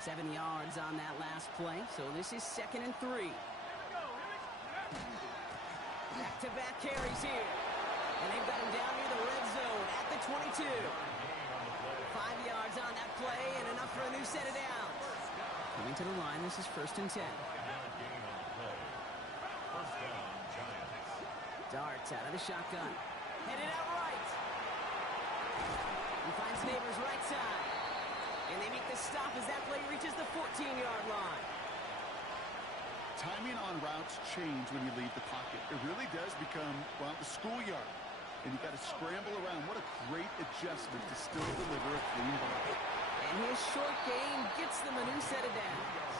7 yards on that last play, so this is 2nd and 3. Back-to-back carries here. And they've got him down near the red zone at the 22. 5 yards on that play and enough for a new set of downs. Coming to the line, this is 1st and 10. Darts out of the shotgun. Headed out right. He finds Neighbors right side. And they make the stop as that play reaches the 14-yard line. Timing on routes change when you leave the pocket. It really does become, well, the schoolyard. And you got to scramble around. What a great adjustment to still deliver a clean ball. And his short game gets them a new set of downs.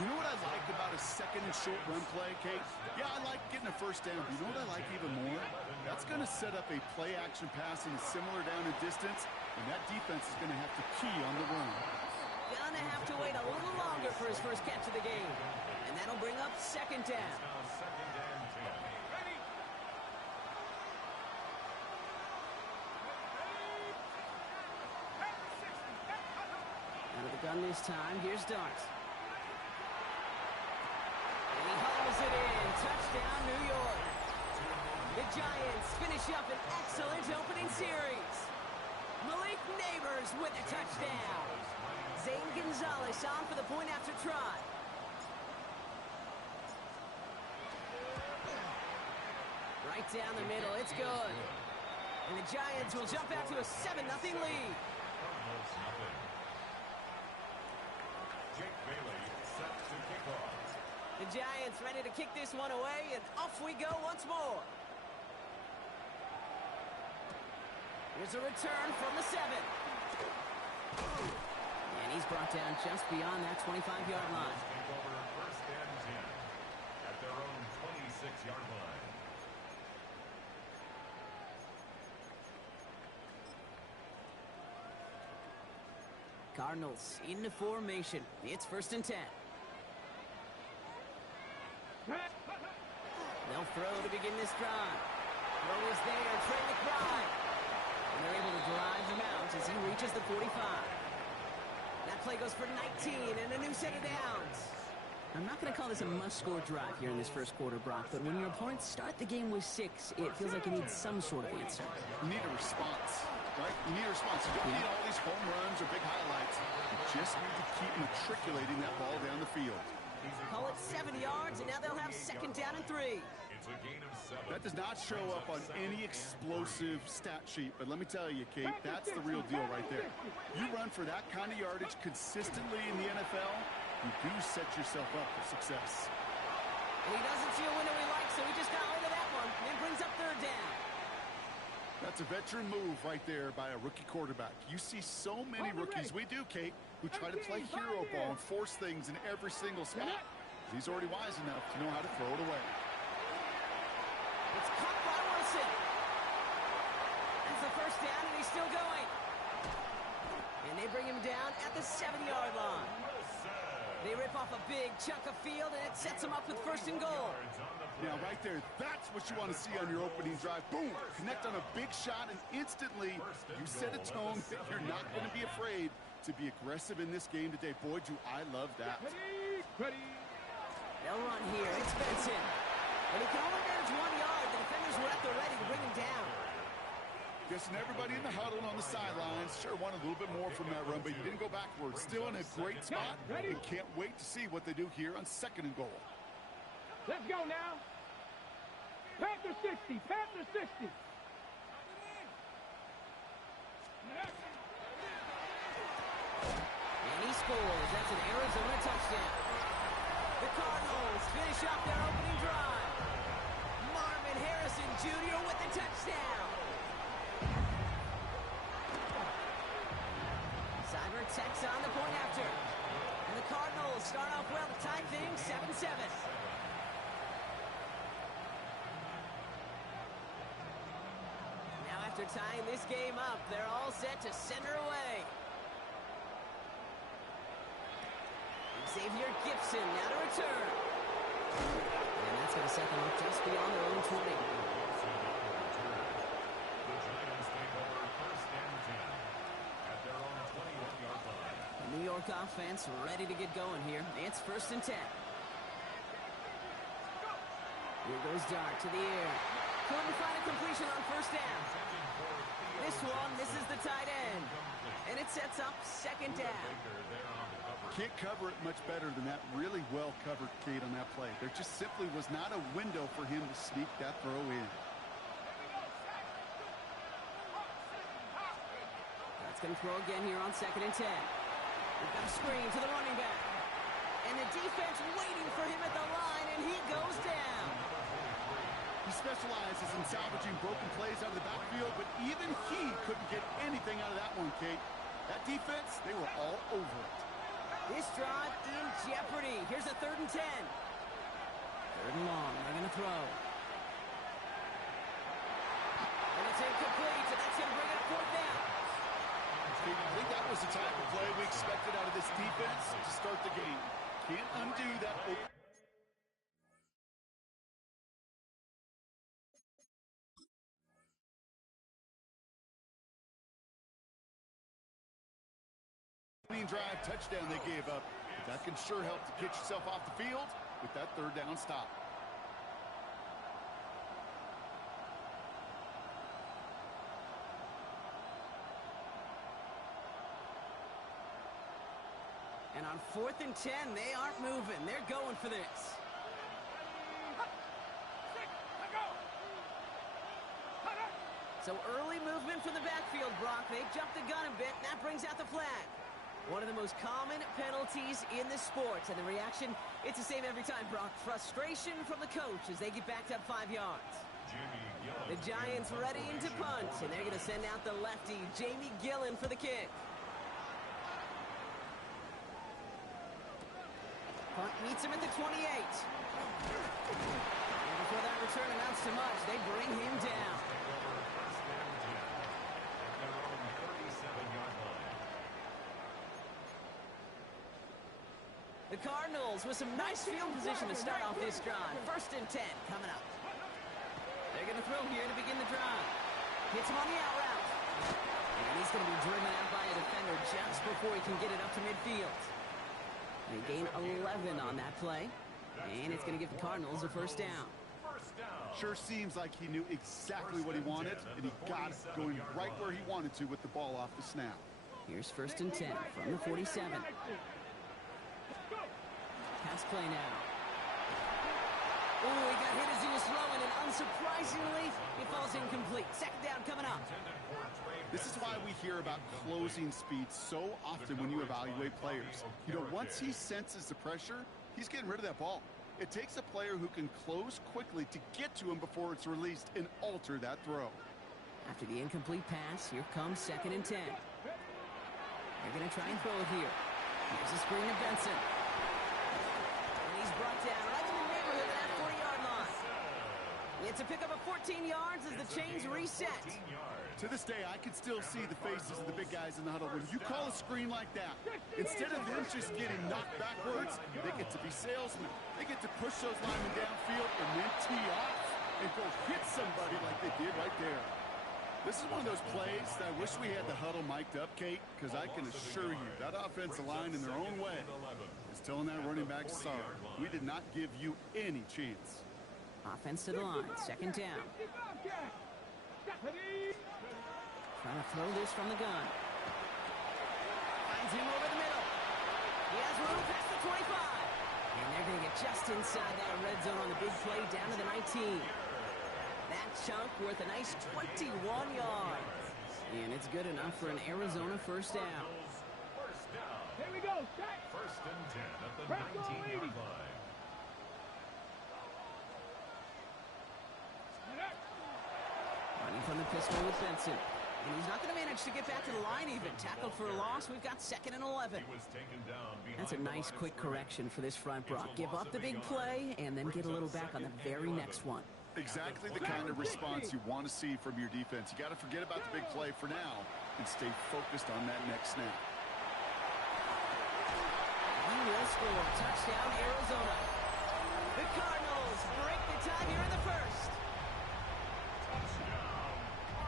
You know what I like about a 2nd and short run play, Kate? Yeah, I like getting a first down. But you know what I like even more? That's going to set up a play-action pass in a similar down and distance, and that defense is going to have to key on the run. Gonna have to wait a little longer for his first catch of the game. And that'll bring up 2nd down. Out of the gun this time, here's Dart. And he hauls it in. Touchdown, New York. The Giants finish up an excellent opening series. Malik Neighbors with a touchdown. Zane Gonzalez on for the point after try. Right down the middle, it's good. And the Giants will jump out to a 7-0 lead. The Giants ready to kick this one away, and off we go once more. Here's a return from the 7. And he's brought down just beyond that 25-yard line. First and 10 at their own 26-yard line. Cardinals into formation. It's 1st and 10. They'll throw to begin this drive. Throw is there, Trey McBride. And they're able to drive him out as he reaches the 45. That play goes for 19 and a new set of downs. I'm not going to call this a must-score drive here in this first quarter, Brock, but when your opponents start the game with 6, it feels like you need some sort of answer. You need a response, right? You need a response. You don't need all these home runs or big highlights. You just need to keep matriculating that ball down the field. Call it 70 yards, and now they'll have 2nd down and 3. It's a gain of 7. That does not show up on any explosive stat sheet, but let me tell you, Kate, that's the real deal right there. You run for that kind of yardage consistently in the NFL, you do set yourself up for success. And he doesn't see a window he likes, so he just got rid of that one, and brings up 3rd down. That's a veteran move right there by a rookie quarterback. You see so many rookies, we do, Kate, who try to play hero ball and force things in every single spot. He's already wise enough to know how to throw it away. It's caught by Wilson. That's the 1st down, and he's still going. And they bring him down at the 7-yard line. They rip off a big chunk of field, and it sets them up with 1st and goal. Now, right there, that's what you want to see on your opening drive. Boom! Connect on a big shot, and instantly you set a tone that you're not going to be afraid to be aggressive in this game today. Boy, do I love that. They'll run here. It's Benson. And he can only manage 1 yard. The defenders were at the ready to bring him down. Guessing everybody in the huddle and on the sidelines sure wanted a little bit more from that run, but you didn't go backwards. Still in a great spot, and can't wait to see what they do here on 2nd and goal. Let's go now. Panther 60, Panther 60. And he scores. That's an Arizona touchdown. The Cardinals finish off their opening drive. Marvin Harrison Jr. with the touchdown. Cyber Tech's on the point after. And the Cardinals start off well to tie things 7-7. Now after tying this game up, they're all set to center away. Xavier Gibson now to return. And that's going to set them up just beyond their own 20. The Giants take over 1st and 10 at their own 21-yard line. The New York Duke offense ready to get going here. It's 1st and 10. Here goes Dart to the air. Couldn't find a completion on 1st down. This one misses the tight end. And it sets up 2nd down. Can't cover it much better than that. Really well covered, Kate, on that play. There just simply was not a window for him to sneak that throw in. That's going to throw again here on 2nd and 10. We've got a screen to the running back. And the defense waiting for him at the line, and he goes down. He specializes in salvaging broken plays out of the backfield, but even he couldn't get anything out of that one, Kate. That defense, they were all over it. This drive in jeopardy. Here's a 3rd and 10. 3rd and long. They're going to throw. And it's incomplete, and that's going to bring up 4th down. I think that was the type of play we expected out of this defense to start the game. Can't undo that. Drive touchdown they gave up. But that can sure help to get yourself off the field with that 3rd down stop. And on 4th and 10, they aren't moving. They're going for this. So early movement from the backfield, Brock. They jumped the gun a bit, and that brings out the flag. One of the most common penalties in the sport. And the reaction, it's the same every time, Brock. Frustration from the coach as they get backed up 5 yards. The Giants readying to punt, and they're going to send out the lefty, Jamie Gillen, for the kick. Punt meets him at the 28. And before that return amounts to much, they bring him down. The Cardinals with some nice field position to start off this drive. 1st and 10 coming up. They're going to throw here to begin the drive. Hits him on the out route. And he's going to be driven out by a defender just before he can get it up to midfield. They gain 11 on that play. And it's going to give the Cardinals a 1st down. Sure seems like he knew exactly what he wanted, and he got it going right where he wanted to with the ball off the snap. Here's 1st and 10 from the 47. Pass play now. Oh, he got hit as he was throwing, and unsurprisingly, it falls incomplete. 2nd down coming up. This is why we hear about closing speed so often when you evaluate players. You know, once he senses the pressure, he's getting rid of that ball. It takes a player who can close quickly to get to him before it's released and alter that throw. After the incomplete pass, here comes 2nd and 10. They're going to try and throw it here. Here's a screen to Benson. He's brought down right in the neighborhood of that 40-yard line. It's a pickup of 14 yards as the chains reset. To this day, I can still see the faces of the big guys in the huddle. When you call a screen like that, instead of them just getting knocked backwards, they get to be salesmen. They get to push those linemen downfield and then tee off and go hit somebody like they did right there. This is one of those plays that I wish we had the huddle mic'd up, Kate, because I can assure you that offensive line in their own way is telling that running back, sorry, we did not give you any chance. Offense to the line, 2nd down. Trying to throw this from the gun. Finds him over the middle. He has room past the 25. And they're going to get just inside that red zone on the big play down to the 19. That chunk worth a nice 21 yards. And it's good enough for an Arizona 1st down. Here we go, set. 1st and 10 at the 19-yard line. Running from the pistol with Benson. And he's not going to manage to get back to the line even. Tackled for a loss. We've got 2nd and 11. That's a nice quick correction for this front, Brock. Give up the big play and then get a little back on the very next one. Exactly the kind of response you want to see from your defense. You got to forget about the big play for now and stay focused on that next snap. He will score. Touchdown, Arizona. The Cardinals break the tie here in the 1st.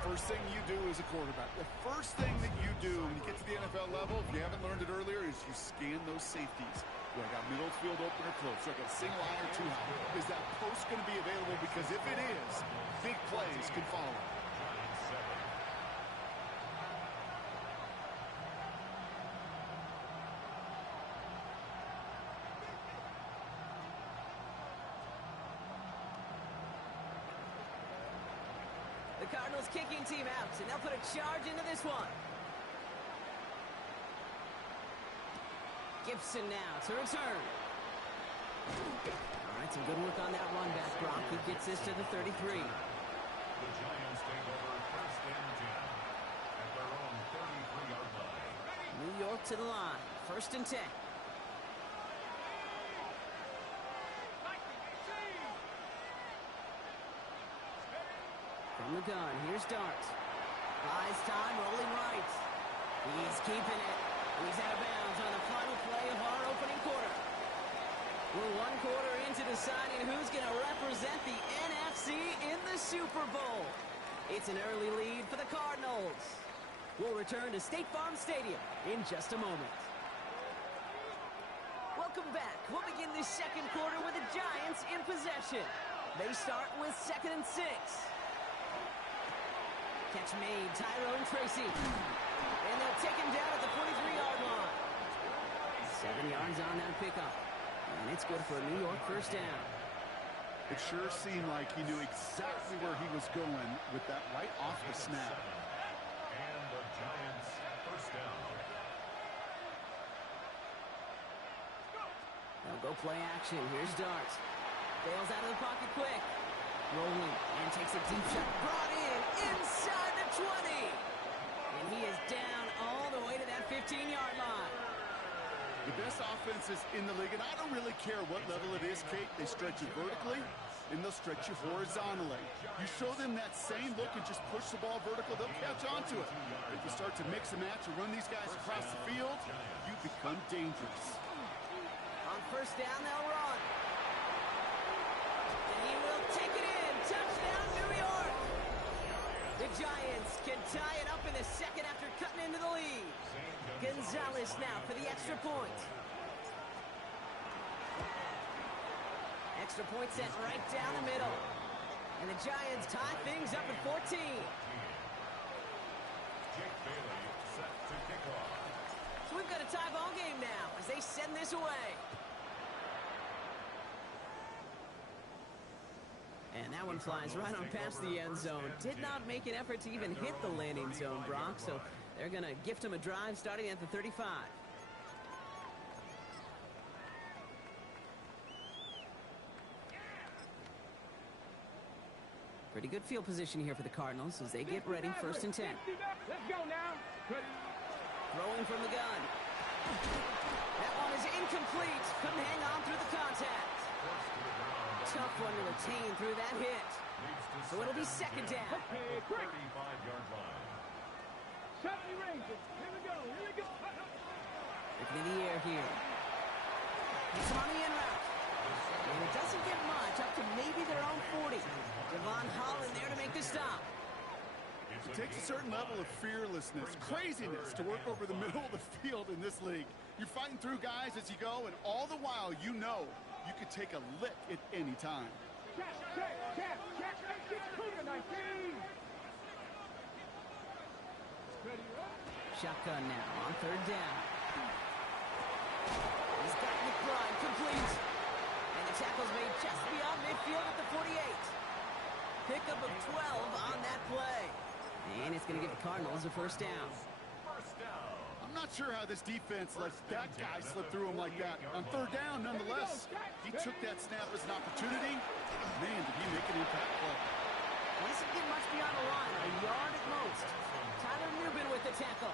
First thing you do as a quarterback, the first thing that you do when you get to the NFL that level, if you haven't learned it earlier, is you scan those safeties. Do I got middle field open or close? Do I got a single eye or too high? Is that post going to be available? Because if it is, big plays can follow. The Cardinals kicking team out, and they'll put a charge into this one. Gibson now to return. All right, some good work on that run back, Brock. He gets this to the 33. The Giants take over first and 10 at their own 33-yard line. New York to the line, first and 10. From the gun, here's Dart. Buys time, rolling right. He's keeping it. He's out of bounds on the final play of our opening quarter. We're one quarter into deciding who's going to represent the NFC in the Super Bowl. It's an early lead for the Cardinals. We'll return to State Farm Stadium in just a moment. Welcome back. We'll begin this second quarter with the Giants in possession. They start with 2nd and 6. Catch made, Tyrone Tracy. And they'll take him down at the 43-yard line. 7 yards on that pickup. And it's good for a New York first down. It sure seemed like he knew exactly where he was going with that right off the snap. And the Giants first down. They'll go play action. Here's Dart. Bails out of the pocket quick. Rolling and takes a deep shot. Brought in inside the 20. And he is down all the way to that 15-yard line. The best offenses in the league, and I don't really care what level it is, Kate. They stretch you vertically, and they'll stretch you horizontally. You show them that same look and just push the ball vertical, they'll catch onto it. If you start to mix and match and run these guys across the field, you become dangerous. On first down, they'll run. And he will take it in. Touchdown, New York. The Giants can tie it up in the second after cutting into the lead. Gonzalez now for the extra point. Extra point set right down the middle. And the Giants tie things up at 14. Jake Bailey set to kick off. So we've got a tie ball game now as they send this away. And that one flies right on past the end zone. Did not make an effort to even hit the landing zone, Brock. So they're going to gift him a drive starting at the 35. Pretty good field position here for the Cardinals as they get ready, first and 10. Let's go now. Throwing from the gun. That one is incomplete. Couldn't hang on through the contact. Tough one to retain through that hit. So it'll be second down. Okay, quick. 35-yard line. 70 Rangers. Here we go. Here we go. Looking in the air here. Gets him on the in route. And it doesn't get much, up to maybe their own 40. Devon Holland there to make the stop. It takes a certain level of fearlessness, craziness to work over the middle of the field in this league. You're fighting through guys as you go, and all the while you know you could take a lick at any time. Check, check, check, check. Get Cougar 19. Shotgun now on third down. He's got McBride complete. And the tackle's made just beyond midfield at the 48. Pickup of 12 on that play. And it's going to give the Cardinals a first down. First down. I'm not sure how this defense lets that guy slip through him like that. On third down, nonetheless, he took that snap as an opportunity. Man, did he make an impact play. Doesn't get much beyond the line, a yard at most. Tyler Newbin with the tackle.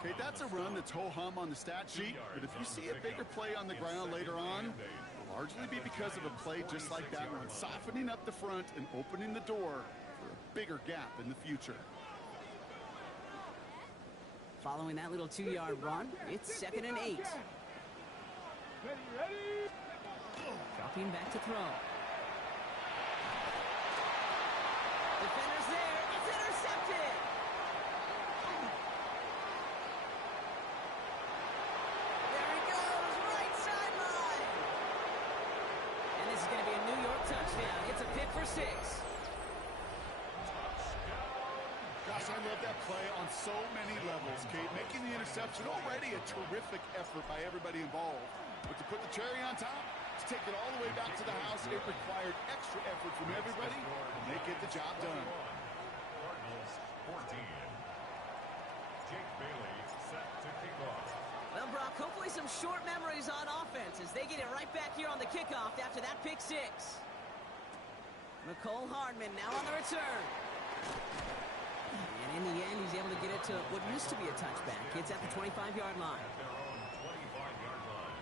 Okay, that's a run that's ho-hum on the stat sheet, but if you see a bigger play on the ground later on, it'll largely be because of a play just like that one, softening up the front and opening the door for a bigger gap in the future. Following that little 2-yard run, it's 2nd and 8. Ready? Dropping back to throw. Defender's there. It's intercepted. 6. Gosh, I love that play on so many levels, Kate. Making the interception already a terrific effort by everybody involved. But to put the cherry on top, to take it all the way back to the house, it required extra effort from everybody, and they get the job done. Cardinals 14. Jake Bailey set to kick off. Well, Brock, hopefully some short memories on offense as they get it right back here on the kickoff after that pick 6. McCole Hardman now on the return. And in the end, he's able to get it to what used to be a touchback. It's at the 25-yard line. At their own 25-yard line.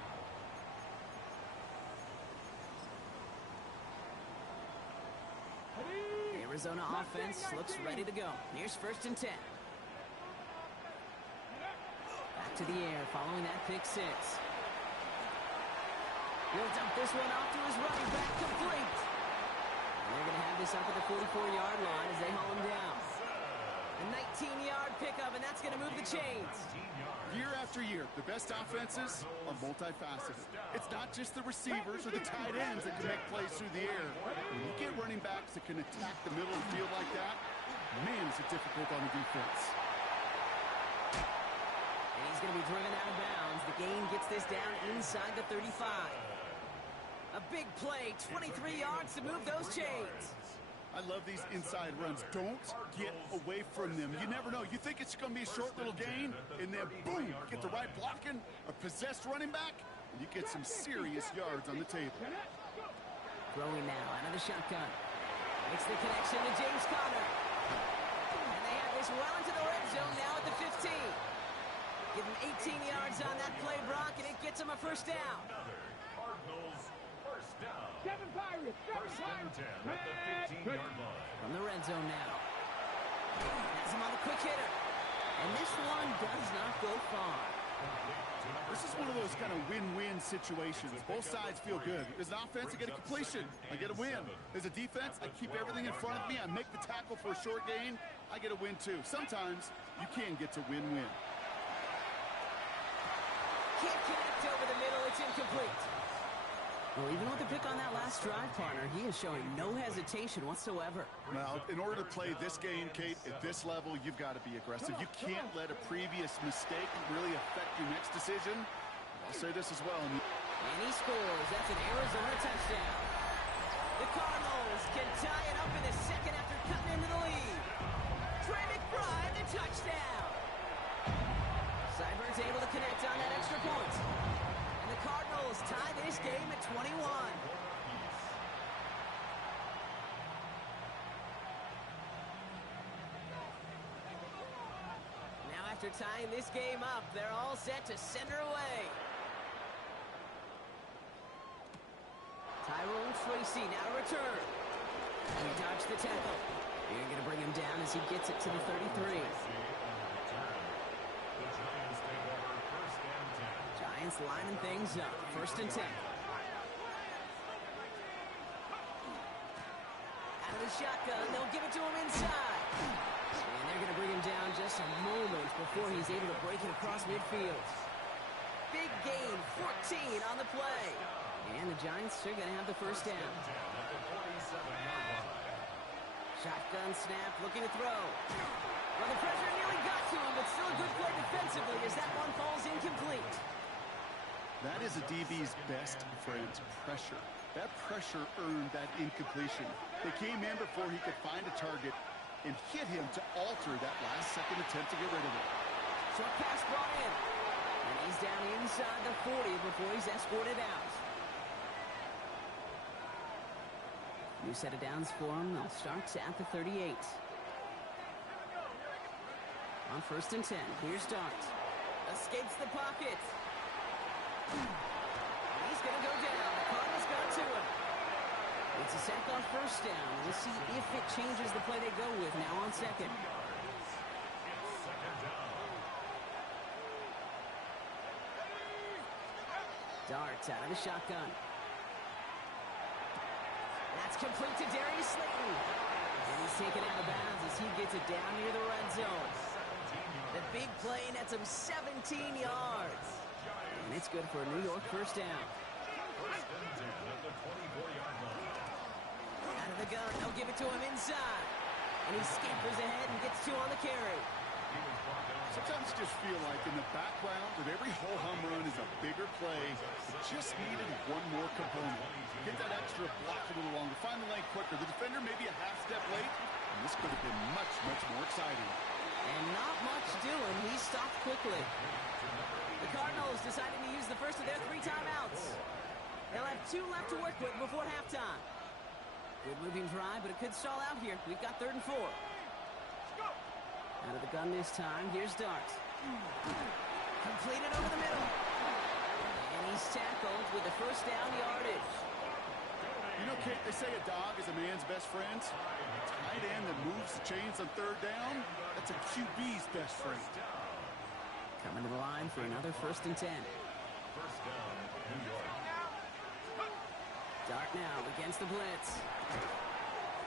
The Arizona offense looks ready to go. Here's 1st and 10. Back to the air following that pick 6. He'll dump this one off to his running back, complete. And they're going to have this up at the 44-yard line as they haul him down. A 19-yard pickup, and that's going to move the chains. Year after year, the best offenses are multifaceted. It's not just the receivers or the tight ends that can make plays through the air. When you get running backs that can attack the middle of the field like that, man, is it difficult on the defense. And he's going to be driven out of bounds. The gain gets this down inside the 35. A big play, 23 yards to move those chains. I love these inside runs. Don't get away from them. You never know. You think it's going to be a short little gain, and then boom, get the right blocking, a possessed running back, and you get some serious yards on the table. Throwing now out of the shotgun. Makes the connection to James Conner. And they have this well into the red zone now at the 15. Give him 18 yards on that play, Brock, and it gets him a 1st down. Cardinals first down. Seven Pirates. First and 10 at the 15-yard line. From the red zone now. Has him on the quick hitter. And this one does not go far. This is one of those kind of win-win situations. Both sides feel good. As an offense, I get a completion. I get a win. As a defense, I keep everything in front of me. I make the tackle for a short gain. I get a win, too. Sometimes you can get to win-win. Can't connect over the middle. It's incomplete. Well, even with the pick on that last drive, partner, he is showing no hesitation whatsoever. Now, in order to play this game, Kate, at this level, you've got to be aggressive. You can't let a previous mistake really affect your next decision. I'll say this as well. And he scores. That's an Arizona touchdown. The Cardinals can tie it up in the second after cutting into the lead. Trey McBride, the touchdown. Seibert's able to connect on that extra point. And the Cardinals tie this game at 21. Now after tying this game up, they're all set to send her away. Tyrone Tracy now to return. And he dodged the tackle. They're going to bring him down as he gets it to the 33. Giants lining things up. 1st and 10. Out of the shotgun, they'll give it to him inside. And they're going to bring him down just a moment before he's able to break it across midfield. Big gain, 14 on the play. And the Giants are going to have the 1st down. Shotgun snap, looking to throw. Well, the pressure nearly got to him, but still a good play defensively as that one falls incomplete. That is a DB's best friend, pressure. That pressure earned that incompletion. They came in before he could find a target and hit him to alter that last-second attempt to get rid of it. Short pass brought in. And he's down inside the 40 before he's escorted out. New set of downs for him. They'll start at the 38. On 1st and 10, here's Dart. Escapes the pocket. He's going to go down. The Cardinals got to him. It's a sack on 1st down. We'll see if it changes the play they go with now on 2nd. Darts out of the shotgun. That's complete to Darius Slayton. And he's taken out of bounds as he gets it down near the red zone. The big play nets him 17 yards. And it's good for a New York 1st down. 1st and 10 at the 24-yard line. Out of the gun, they'll give it to him inside. And he scampers ahead and gets 2 on the carry. Sometimes you just feel like in the background that every ho-hum run is a bigger play. It just needed one more component. Get that extra block a little longer. Find the lane quicker. The defender may be a half step late, and this could have been much, much more exciting. And not much doing. He stopped quickly. The Cardinals decided to use the first of their 3 timeouts. They'll have 2 left to work with before halftime. Good moving drive, but it could stall out here. We've got 3rd and 4. Out of the gun this time. Here's Dart. Completed over the middle. And he's tackled with the first down yardage. You know, Kate, they say a dog is a man's best friend. A tight end that moves the chains on 3rd down, that's a QB's best friend. Coming to the line for another 1st and 10. First down, New York. Dart now against the blitz.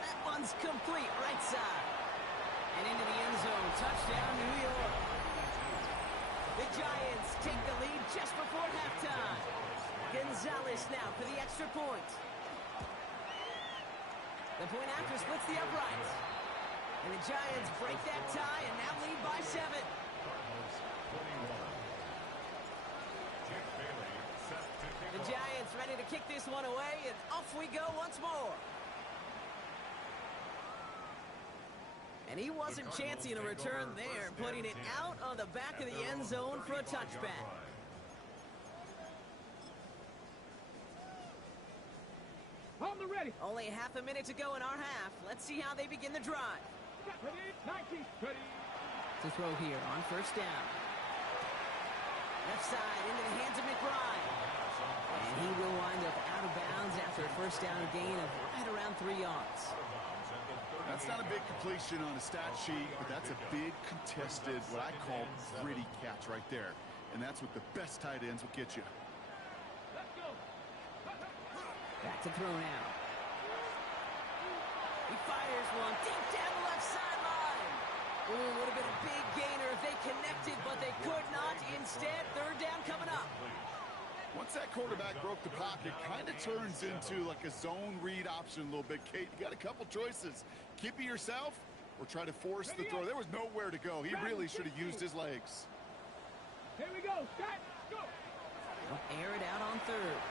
That one's complete, right side. And into the end zone. Touchdown, New York. The Giants take the lead just before halftime. Gonzalez now for the extra point. The point after splits the uprights. And the Giants break that tie and now lead by 7. The Giants ready to kick this one away, and off we go once more. And he wasn't chancing a return there, putting it out on the back of the end zone for a touchback. On the ready. Only half a minute to go in our half. Let's see how they begin the drive. Ready. 19. Ready. To throw here on 1st down. Left side into the hands of McBride. And he will wind up out of bounds after a 1st down gain of right around 3 yards. That's not a big completion on a stat sheet, but that's a big contested, what I call gritty catch right there. And that's what the best tight ends will get you. Let's go. Back to throw now. He fires one deep down the left sideline. Ooh, would have been a big gainer if they connected, but they could not. Instead, 3rd down coming up. Once that quarterback broke the pocket, kind of turns into like a zone read option a little bit. Kate, you got a couple choices. Keep it yourself or try to force the throw. There was nowhere to go. He really should have used his legs. Here we go. Start. Go. They'll air it out on 3rd.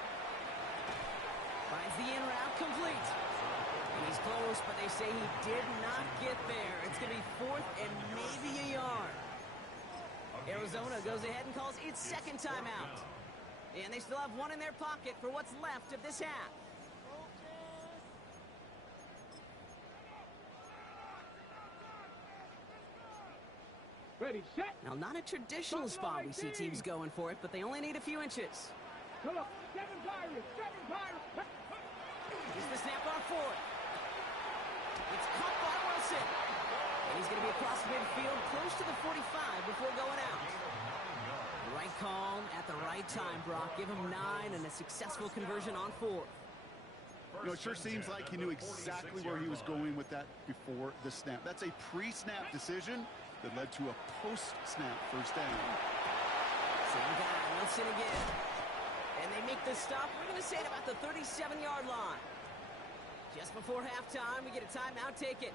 Finds the in route complete. And he's close, but they say he did not get there. It's going to be 4th and maybe a yard. Arizona goes ahead and calls its 2nd timeout. And they still have 1 in their pocket for what's left of this half. Ready, set. Now, not a traditional spot we see teams going for it, but they only need a few inches. Come on. 7 Pirates. 7 Pirates. Here's the snap on 4th. It's caught by Wilson. And he's going to be across midfield, close to the 45 before going out. Right call at the right time, Brock. Give him 9 and a successful conversion on 4th. You know, it sure seems like he knew exactly where he was going with that before the snap. That's a pre-snap decision that led to a post-snap 1st down. Same guy, Wilson again. And they make the stop, we're going to say at about the 37-yard line. Just before halftime, we get a timeout taken.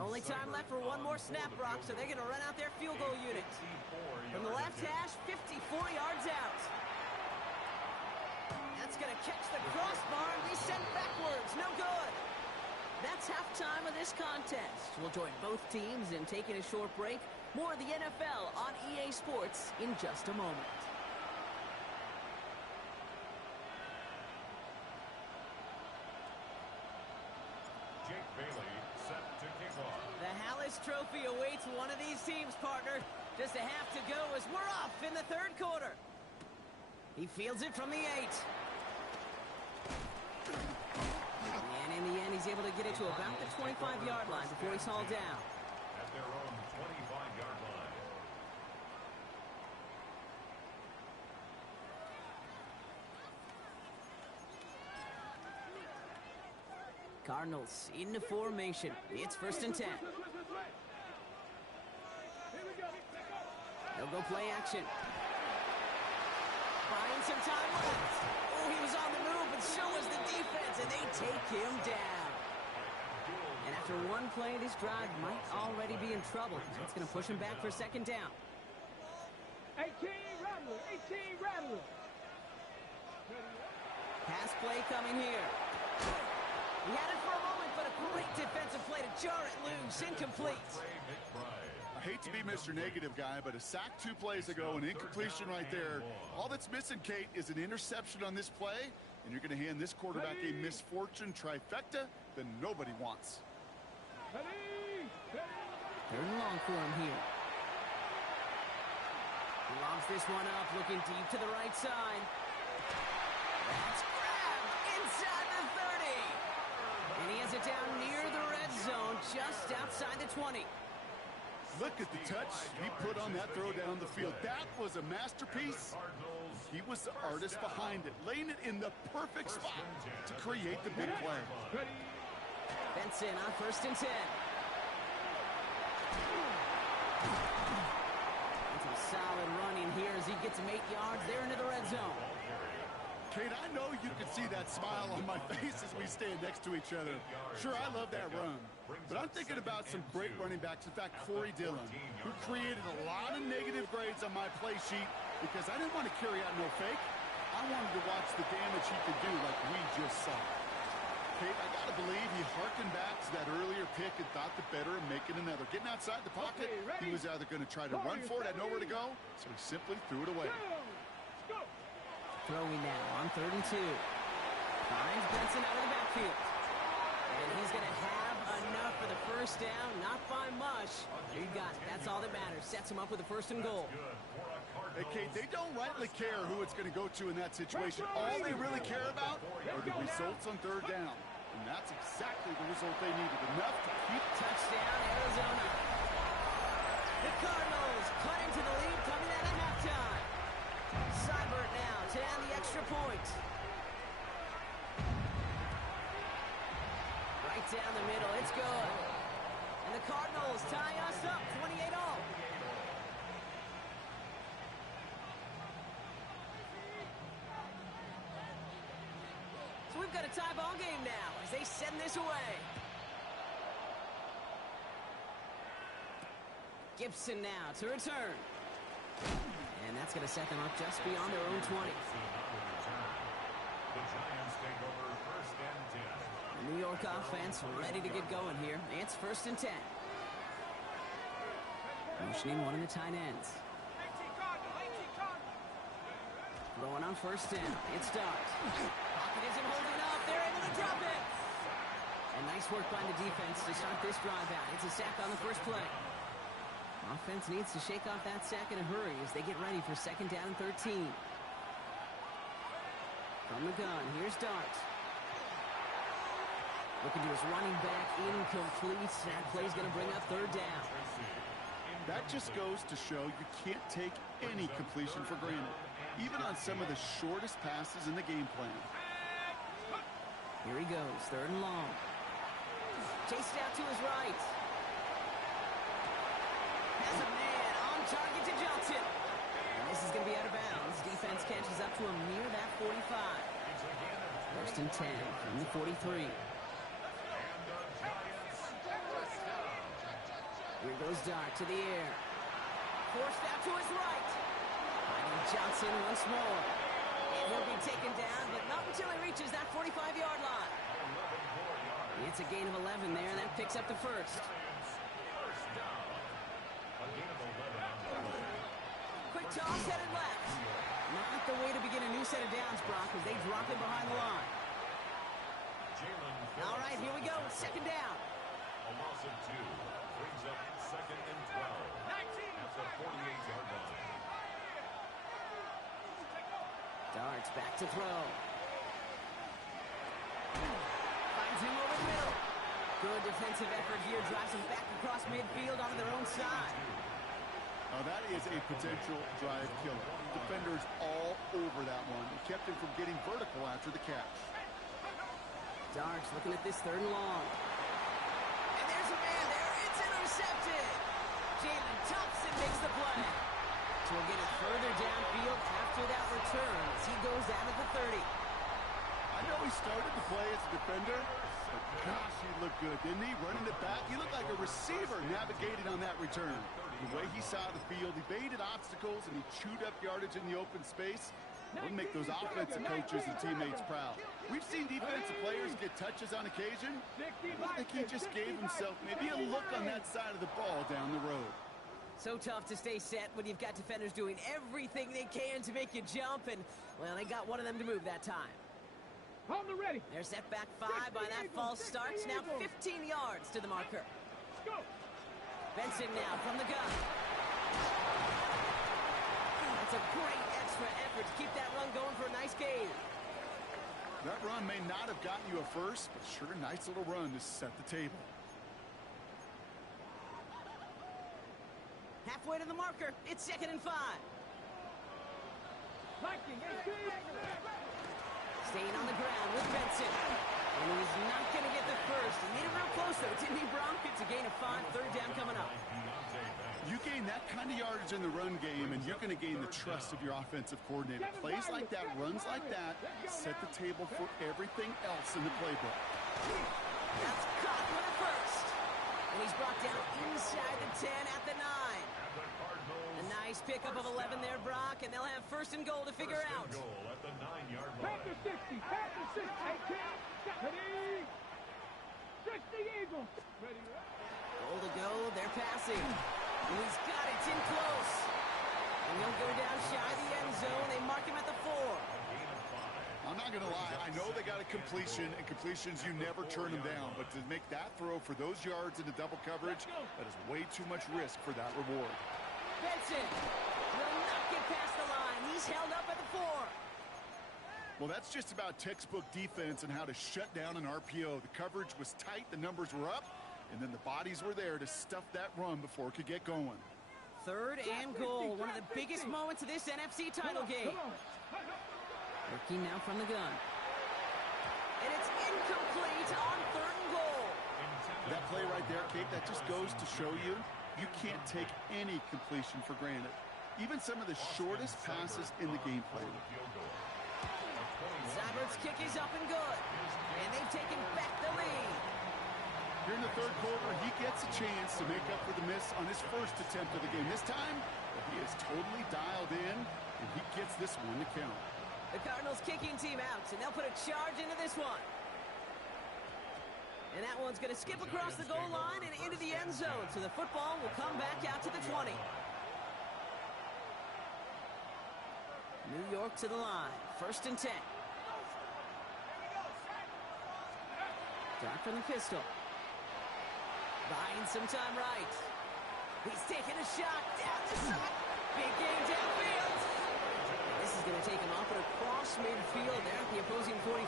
Only time left for one more snap, Brock, so they're going to run out their field goal unit. From the left hash, 54 yards out. That's going to catch the crossbar and be sent backwards. No good. That's halftime of this contest. We'll join both teams in taking a short break. More of the NFL on EA Sports in just a moment. Jake Bailey set to kick off. The Hallis Trophy awaits one of these teams, partner. Just a half to go as we're off in the 3rd quarter. He fields it from the 8. And in the end, he's able to get it to about the 25-yard line before he's hauled down. At their own 25-yard line. Cardinals into formation. It's 1st and 10. They'll go play action. buying some time left. Oh, he was on the move, but so was the defense, and they take him down. And after one play, this drive might already be in trouble. That's going to push him back for second down. 18 Rattler, 18 Rattler. Pass play coming here. He had it for a moment, but a great defensive play to jar it loose. Incomplete. I hate to be Mr. Negative guy, but a sack 2 plays ago, an incompletion right there. All that's missing, Kate, is an interception on this play, and you're going to hand this quarterback a misfortune trifecta that nobody wants. Third and long for him here. He lobs this one up, looking deep to the right side. That's grabbed inside the 30. And he has it down near the red zone, just outside the 20. Look at the touch he put on that throw down the field. That was a masterpiece. He was the artist behind it, laying it in the perfect spot to create the big play. Benson on 1st and 10. And some solid running here as he gets him 8 yards there into the red zone. Kate, I know you can see that smile on my face as we stand next to each other. Sure, I love that run. But I'm thinking about some great running backs. In fact, Corey Dillon, who created a lot of negative grades on my play sheet because I didn't want to carry out no fake. I wanted to watch the damage he could do like we just saw. Kate, I got to believe he harkened back to that earlier pick and thought the better of making another. Getting outside the pocket, he was either going to try to run for it, had nowhere to go, so he simply threw it away. Throwing now on 3rd and 2. Finds Benson out of the backfield. And he's going to have enough for the first down. Not by much. You got it. That's all that matters. Sets him up with a 1st and goal. Hey, Kate, they don't rightly care who it's going to go to in that situation. All they really care about are the results on 3rd down. And that's exactly the result they needed. Enough to keep. Touchdown, Arizona. The Cardinals cut into the lead coming out of halftime. Seibert now to add the extra point. Right down the middle, it's good. And the Cardinals tie us up 28-all. So we've got a tie ball game now as they send this away. Gibson now to return. And that's going to set them up just beyond their own 20. The Giants take over 1st and 10. The New York offense ready to get going here. It's 1st and 10. Motioning one of the tight ends. Throwing on 1st down. It's Dart. Pocket isn't holding up. They're able to drop it. And nice work by the defense to start this drive out. It's a sack on the first play. Offense needs to shake off that sack in a hurry as they get ready for 2nd down and 13. From the gun, here's Dart. Looking to his running back, incomplete. That play's going to bring up 3rd down. That just goes to show you can't take any completion for granted, even on some of the shortest passes in the game plan. Here he goes, 3rd and long. Chased out to his right. Has a man on target to Johnson. And this is going to be out of bounds. Defense catches up to him near that 45. 1st and 10 from the 43. Here goes Dart to the air. Forced out to his right. Finding Johnson once more. And he'll be taken down, but not until he reaches that 45-yard line. It's a gain of 11 there, and that picks up the 1st. Quick toss headed left. Not the way to begin a new set of downs, Brock, as they drop it behind the line. All right, here we go. 2nd down. A loss of 2 brings up 2nd and 12 at the 48-yard line. Darts back to throw. Finds him over the middle. Good defensive effort here. Drives him back across midfield onto their own side. Now that is a potential drive killer. Defenders all over that one. It kept him from getting vertical after the catch. Darts looking at this 3rd and long. And there's a man there. It's intercepted. Jalen Thompson makes the play. So we'll get it further downfield after that return. goes down at the 30. I know he started to play as a defender, but gosh, he looked good, didn't he? Running it back, he looked like a receiver navigating on that return. The way he saw the field, he baited obstacles, and he chewed up yardage in the open space. That would make those offensive coaches and teammates proud. We've seen defensive players get touches on occasion. I think he just gave himself maybe a look on that side of the ball down the road. So tough to stay set when you've got defenders doing everything they can to make you jump, and, well, they got one of them to move that time. On the ready. They're set back 5 by that false start. Now 15 yards to the marker. Go. Benson now from the gun. That's a great extra effort to keep that run going for a nice gain. That run may not have gotten you a first, but sure, nice little run to set the table. Halfway to the marker. It's 2nd and 5. Liking, 18. Staying on the ground with Benson. And he's not going to get the first. He made it real close, though, didn't he, Bronk? It's a gain of 5, 3rd down coming up. You gain that kind of yardage in the run game, and you're going to gain the trust of your offensive coordinator. Plays like that, runs like that, set the table for everything else in the playbook. That's caught with a first. And he's brought down inside the 10 at the 9. A nice pickup of 11 there, Brock, and they'll have 1st and goal to figure out. Panther 60, Panther 60, 18. Ready. 60 Eagles. Ready. Goal to go, they're passing. And he's got it, it's in close. And he'll go down shy of the end zone. They mark him at the 4. I'm not going to lie, I know they got a completion, and completions, you never turn them down. But to make that throw for those yards into double coverage, that is way too much risk for that reward. Benson will not get past the line. He's held up at the 4. Well, that's just about textbook defense and how to shut down an RPO. The coverage was tight, the numbers were up, and then the bodies were there to stuff that run before it could get going. 3rd and goal, one of the biggest moments of this NFC title game. Working now from the gun. And it's incomplete on 3rd and goal. That play right there, Kate, that just goes to show you, you can't take any completion for granted. Even some of the shortest passes in the game plan. Seibert's kick is up and good. And they've taken back the lead. Here in the 3rd quarter, he gets a chance to make up for the miss on his first attempt of the game. This time, he is totally dialed in, and he gets this one to count. The Cardinals kicking team out, and they'll put a charge into this one. And that one's going to skip across the goal line and into the end zone. So the football will come back out to the 20. New York to the line. 1st and 10. Dark from the pistol. Buying some time right. He's taking a shot down the side. Big game downfield. This is going to take him off at across midfield there at the opposing 45.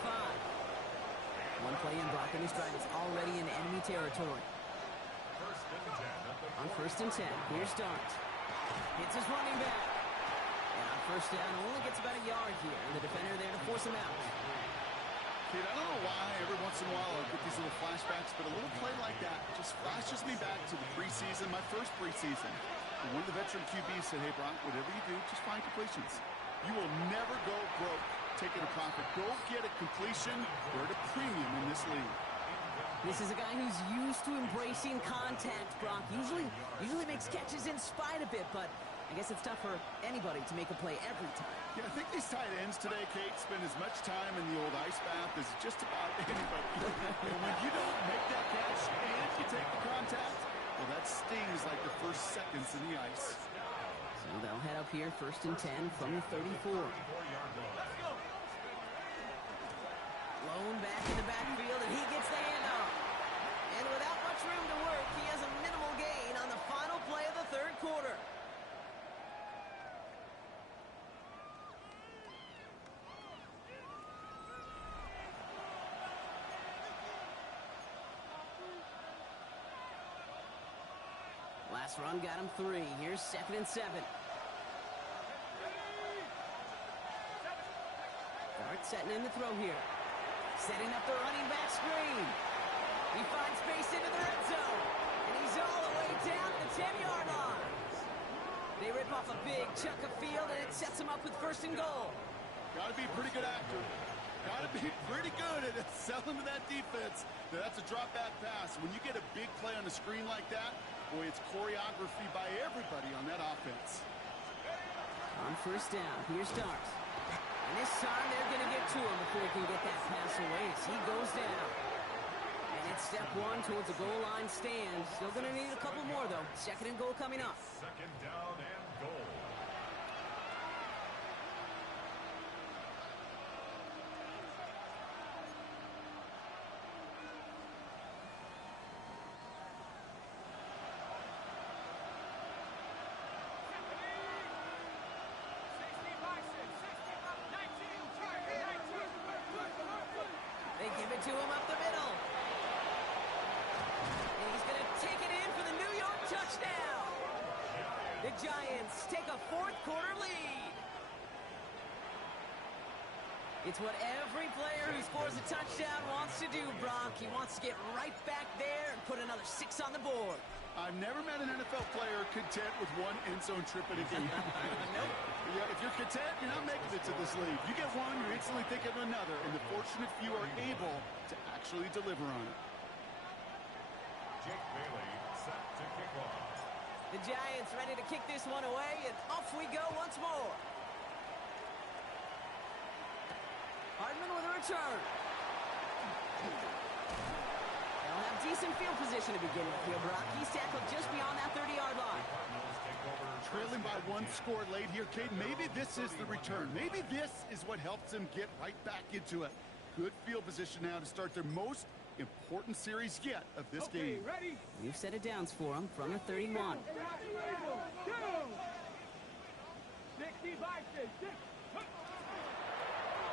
One play in, Brock, and this drive is already in enemy territory. On 1st and 10, here's Dart. Hits his running back. And on 1st down, only gets about a yard here. And the defender there to force him out. Kid, I don't know why every once in a while I get these little flashbacks, but a little play like that just flashes me back to the preseason, my first preseason. And one of the veteran QBs said, hey, Brock, whatever you do, just find completions. You will never go broke taking a profit. Go get a completion. We're at a premium in this league. This is a guy who's used to embracing contact, Brock. Usually makes catches in spite of it, but I guess it's tough for anybody to make a play every time. Yeah, I think these tight ends today, Kate, spend as much time in the old ice bath as just about anybody. And when you don't make that catch and you take the contact, well, that stings like the first seconds in the ice. So they'll head up here, 1st and 10 from the 34. Blown back in the backfield, and he gets the handoff. And without much room to work, he has a minimal gain on the final play of the 3rd quarter. Last run got him 3. Here's 2nd and 7. Dart setting in the throw here. Setting up the running back screen. He finds space into the red zone. And he's all the way down the 10-yard line. They rip off a big chunk of field, and it sets him up with 1st and goal. Got to be a pretty good actor. Got to be pretty good at selling to that defense. That's a drop back pass. When you get a big play on the screen like that, boy, it's choreography by everybody on that offense. On first down, here's Starks. And this time they're going to get to him before he can get that pass away as he goes down. And it's step one towards the goal line stand. Still going to need a couple more, though. Second and goal coming up. Second down and goal. They give it to him up the middle. And he's going to take it in for the New York touchdown. The Giants take a fourth quarter lead. It's what every player who scores a touchdown wants to do, Brock. He wants to get right back there and put another 6 on the board. I've never met an NFL player content with one end zone trip in a game. Nope. Yeah, if you're content, you're not making it to this league. You get one, you're instantly thinking of another, and the fortunate few are able to actually deliver on it. Jake Bailey set to kick off. The Giants ready to kick this one away, and off we go once more. Hardman with a return. They'll have decent field position to begin with here, Brock. He's tackled just beyond that 30-yard line. Trailing by one score late here, Kate. Maybe this is the return. Maybe this is what helps them get right back into it. Good field position now to start their most important series yet of this game. Ready? We've set it downs for him from the 31. 60 by 6.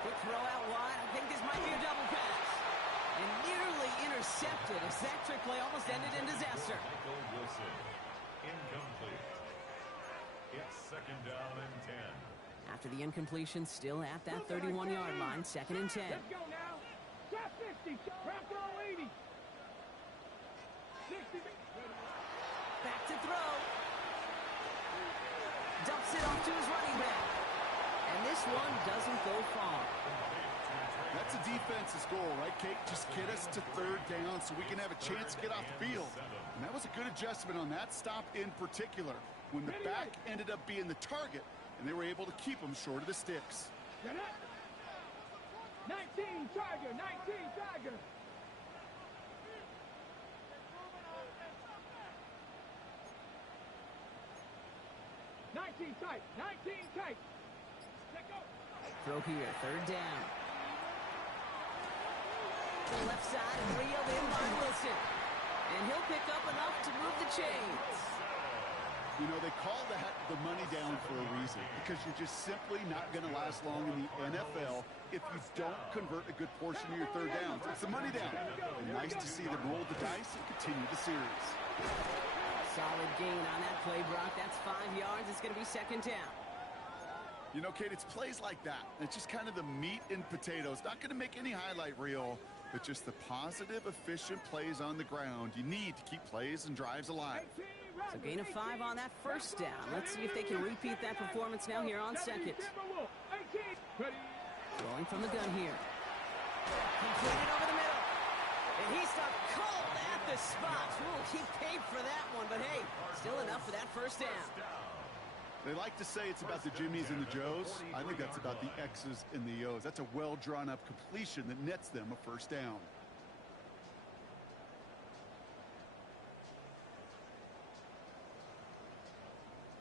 Quick throw out wide. I think this might be a double pass. And nearly intercepted as that trick play almost ended in disaster. Michael Wilson. Incomplete. It's second down and 10. After the incompletion, still at that 31-yard line, second and 10. Let's go now. Trap 60. Trap roll 80. 60. Back to throw. Dumps it off to his running back. And this one doesn't go far. That's a defense's goal, right, Kate? Just get us to third down so we can have a chance to get off the field. And that was a good adjustment on that stop in particular, when the back ended up being the target, and they were able to keep them short of the sticks. 19 Tiger. 19 Tiger. Tight. 19 tight. Throw here, third down. To the left side, reeled in by Wilson. And he'll pick up enough to move the chains. You know, they call that the money down for a reason, because you're just simply not going to last long in the NFL if you don't convert a good portion of your third downs. It's the money down. And nice to see them roll the dice and continue the series. Solid gain on that play, Brock. That's 5 yards. It's going to be second down. You know, Kate, it's plays like that. It's just kind of the meat and potatoes. Not going to make any highlight reel, but just the positive, efficient plays on the ground. You need to keep plays and drives alive. So gain of 5 on that first down. Let's see if they can repeat that performance now here on second. Throwing from the gun here. Completed over the middle. And he stopped cold at the spot. Ooh, he paid for that one, but hey, still enough for that first down. They like to say it's about the Jimmies and the Joes. I think that's about the X's and the O's. That's a well-drawn-up completion that nets them a first down.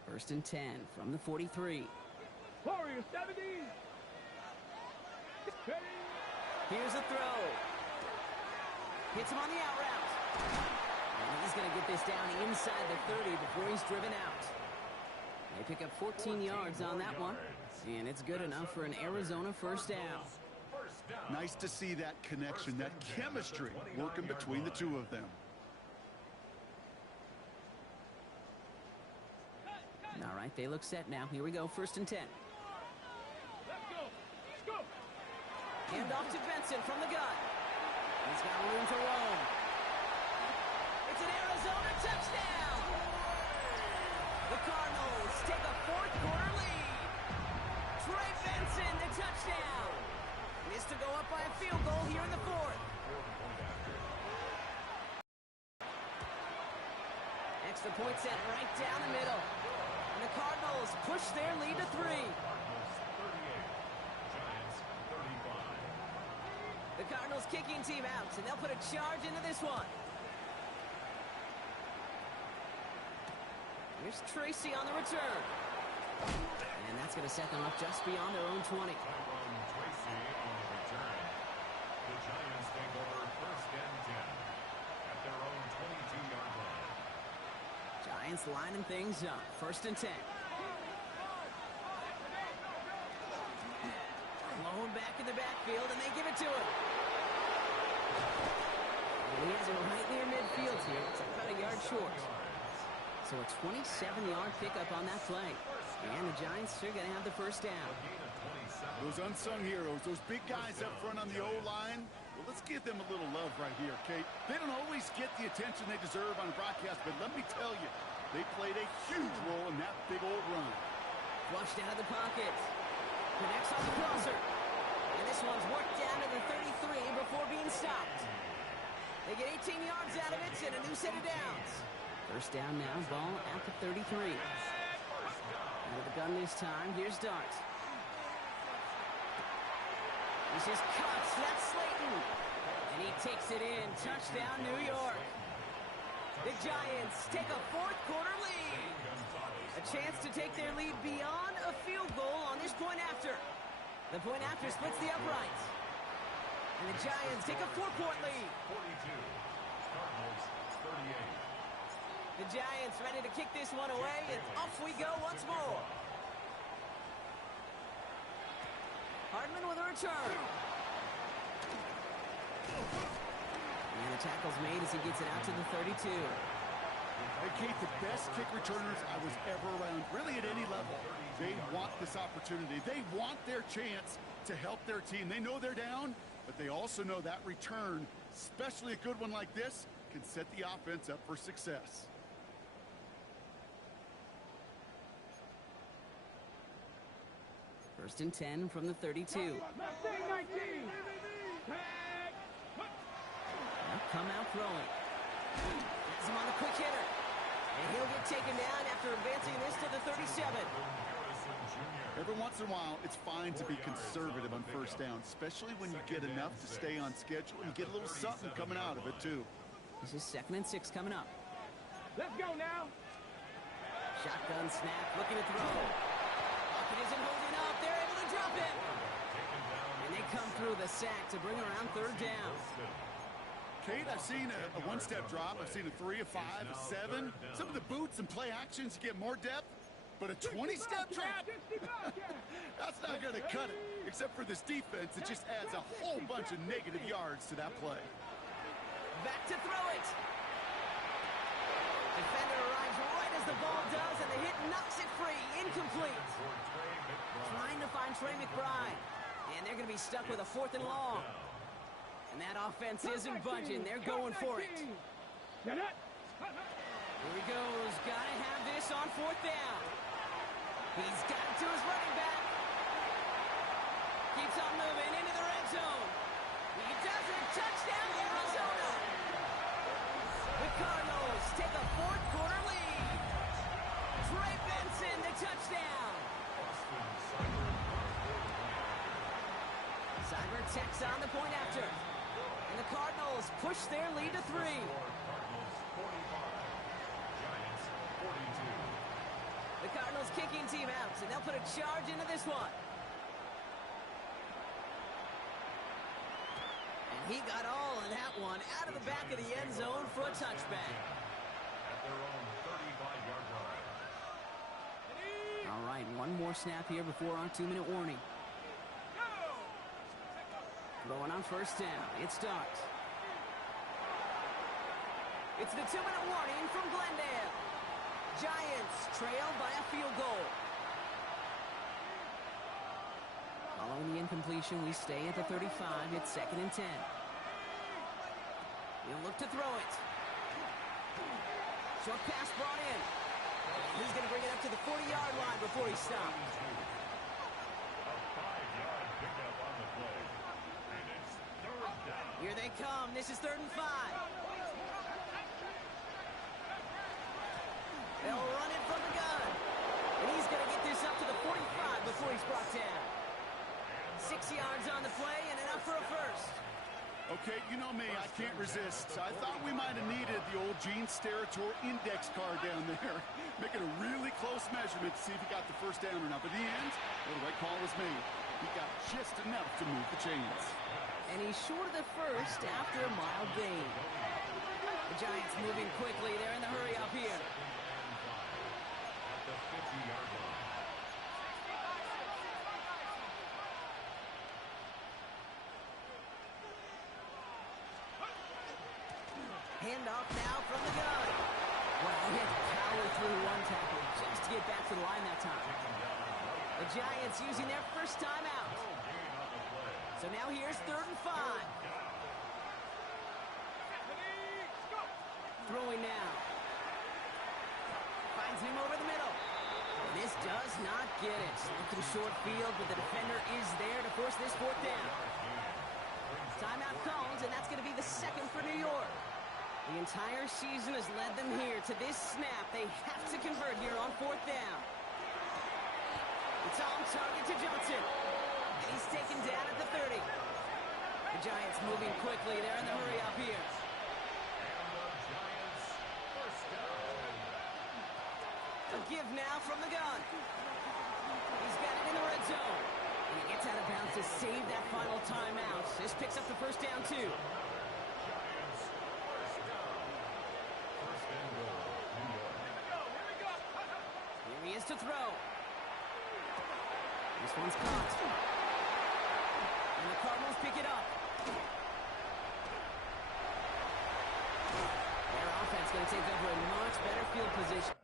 First and 10 from the 43. Warrior 70. Here's a throw. Hits him on the out route. And he's going to get this down inside the 30 before he's driven out. They pick up 14 yards on that one. And it's good enough for an Arizona first down. Nice to see that connection, that chemistry working between the two of them. All right, they look set now. Here we go, first and 10. Let's go. Let's go. Hand off to Benson from the gun. He's got room to roam. It's an Arizona touchdown. The Cardinals take a fourth quarter lead. Trey Benson Benson, the touchdown. Missed to go up by a field goal here in the fourth. Extra point set right down the middle. And the Cardinals push their lead to 3. The Cardinals kicking team out, and they'll put a charge into this one. Here's Tracy on the return. And that's going to set them up just beyond their own 20. Tracy on the return. The Giants take over first and 10 at their own 22-yard line. Giants lining things up. First and 10. Blown back in the backfield, and they give it to him. And he has it right near midfield here. It's about a yard short. So a 27-yard pickup on that play. And the Giants are going to have the first down. Those unsung heroes, those big guys up front on the O-line, well, let's give them a little love right here, Kate. They don't always get the attention they deserve on a broadcast, but let me tell you, they played a huge role in that big old run. Flushed out of the pocket. Connects on the crosser. And this one's worked down to the 33 before being stopped. They get 18 yards out of it and a new set of downs. First down now, ball at the 33. Out of the gun this time, here's Dart. This is cuts, that's Slayton. And he takes it in, touchdown New York. The Giants take a fourth quarter lead. A chance to take their lead beyond a field goal on this point after. The point after splits the uprights. And the Giants take a 4-point lead. 42. Cardinals 38. The Giants ready to kick this one away, and off we go once more. Hardman with a return. And the tackle's made as he gets it out to the 32. Hey, Kate, the best kick returners I was ever around, really at any level. They want this opportunity. They want their chance to help their team. They know they're down, but they also know that return, especially a good one like this, can set the offense up for success. First and 10 from the 32. They'll come out throwing. Has him on the quick hitter. And he'll get taken down after advancing this to the 37. Every once in a while, it's fine to be conservative on first down, especially when you get enough to stay on schedule and get a little something coming out of it, too. This is 2nd and 6 coming up. Let's go now. Shotgun snap, looking to throw. Lockett isn't holding up. They're able to drop him. And they come through the sack to bring around 3rd down. Kate, I've seen a one-step drop. I've seen a 3, a 5, a 7. Some of the boots and play actions get more depth, but a 20-step drop? That's not going to cut it. Except for this defense, it just adds a whole bunch of negative yards to that play. Back to throw it. Defender arrives right as the ball does, and the hit knocks it free. Incomplete. Trying to find Trey McBride. And they're going to be stuck with a 4th and long. And that offense isn't budging. They're going for it. Here he goes. Got to have this on 4th down. He's got it to his running back. Keeps on moving into the red zone. He does it. Touchdown, Arizona. The Cardinals take a 4th quarter lead. Trey Benson, the touchdown. Cyber takes on the point after. And the Cardinals push their lead to 3. Cardinals 45. Giants 42. The Cardinals kicking team out, and they'll put a charge into this one. And he got all of that one out of the back of the end zone for a touchback. At their own 35-yard line. All right, one more snap here before our 2-minute warning. Throwing on 1st down. It starts. It's the 2-minute warning from Glendale. Giants trail by a field goal. Following the incompletion, we stay at the 35. It's 2nd and 10. He'll look to throw it. Short pass brought in. He's going to bring it up to the 40-yard line before he stops. A 5 Here they come. This is 3rd and 5. They'll run it from the gun. And he's going to get this up to the 45 before he's brought down. 6 yards on the play and enough for a first. Okay, you know me, I can't resist. I thought we might have needed the old Gene Steratore index card down there. Making a really close measurement to see if he got the first down or not. But in the end, well, the right call was made. He got just enough to move the chains. And he's short of the first after a mild gain. The Giants moving quickly. They're in the hurry up here. At the 50-yard line. Handoff now from the gun. Wow, he had to power through one tackle just to get back to the line that time. The Giants using their first time out. So now here's 3rd and 5. Throwing now. Finds him over the middle. This does not get it. Looking short field, but the defender is there to force this 4th down. Timeout comes, and that's going to be the 2nd for New York. The entire season has led them here to this snap. They have to convert here on 4th down. It's on target to Johnson. And he's taken down at the 30. The Giants moving quickly. They're in the hurry up here. A give now from the gun. He's got it in the red zone. And he gets out of bounds to save that final timeout. This picks up the first down, too. Here he is to throw. This one's caught. And the Cardinals pick it up. Their offense going to take over a much better field position.